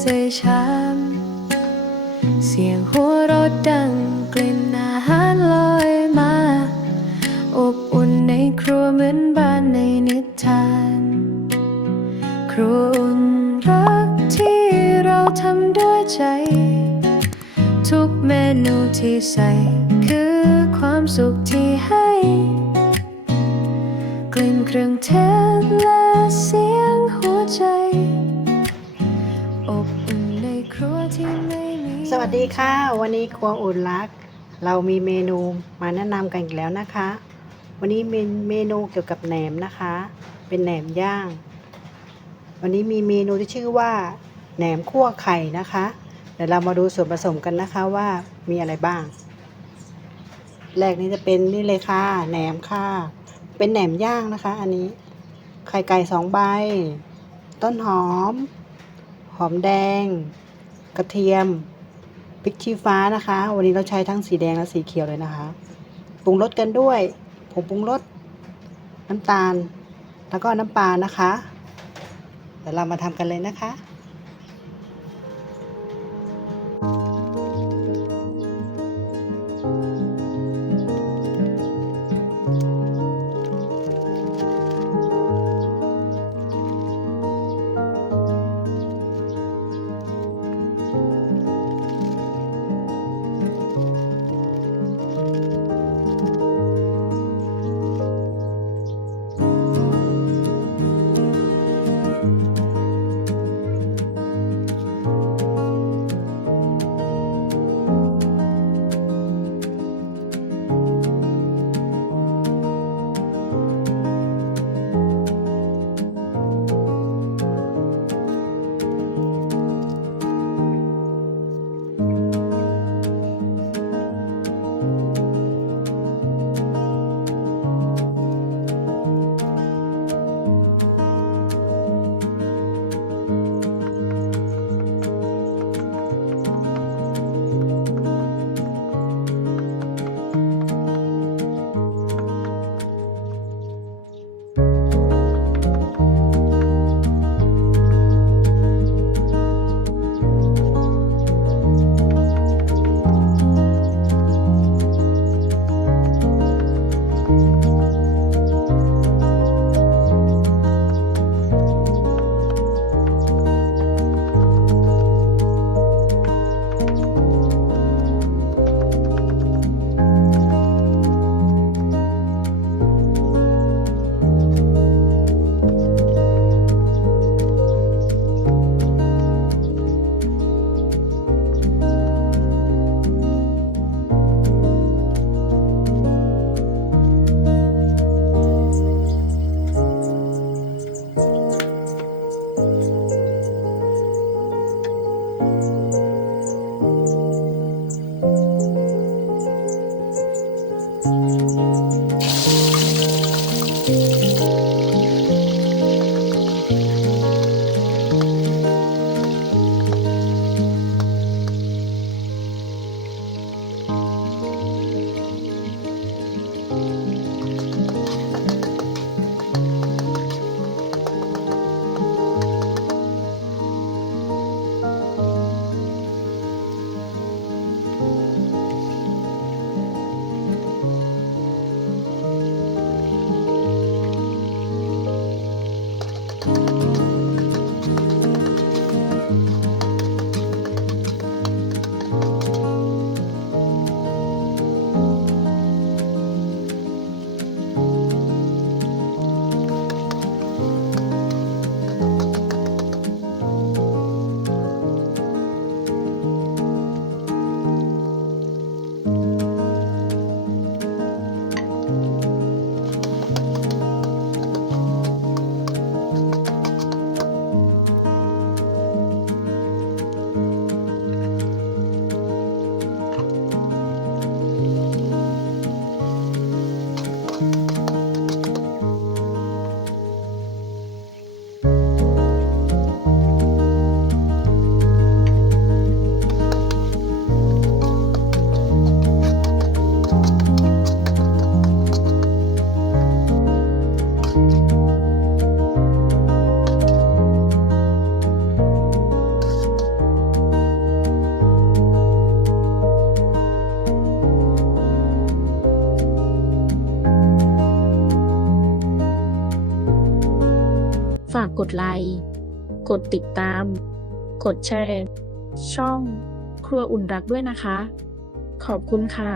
ใส่ชาม เสียงหัวเราะดังกลิ่นอาหารลอยมาอบอุ่นในครัวเหมือนบ้านในนิทานครัวอุ่นรักที่เราทำด้วยใจทุกเมนูที่ใส่คือความสุขที่ให้กลิ่นเครื่องเทศและเสียงหัวใจอบอุ่นในครัวที่ไม่มีสวัสดีค่ะวันนี้ครัวอุ่นรักเรามีเมนูมาแนะนำกันอีกแล้วนะคะวันนี้มีเมนูเกี่ยวกับแหนมนะคะเป็นแหนมย่างวันนี้มีเมนูที่ชื่อว่าแหนมคั่วไข่นะคะเดี๋ยวเรามาดูส่วนผสมกันนะคะว่ามีอะไรบ้างแรกนี้จะเป็นนี่เลยค่ะแหนมค่ะเป็นแหนมย่างนะคะอันนี้ไข่ไก่2 ใบต้นหอมหอมแดงกระเทียมพริกชี้ฟ้านะคะวันนี้เราใช้ทั้งสีแดงและสีเขียวเลยนะคะปรุงรสกันด้วยผงปรุงรสน้ำตาลแล้วก็น้ำปลานะคะเดี๋ยวเรามาทำกันเลยนะคะ ฝากกดไลค์กดติดตาม กดแชร์ ช่องครัวอุ่นรักด้วยนะคะ ขอบคุณค่ะ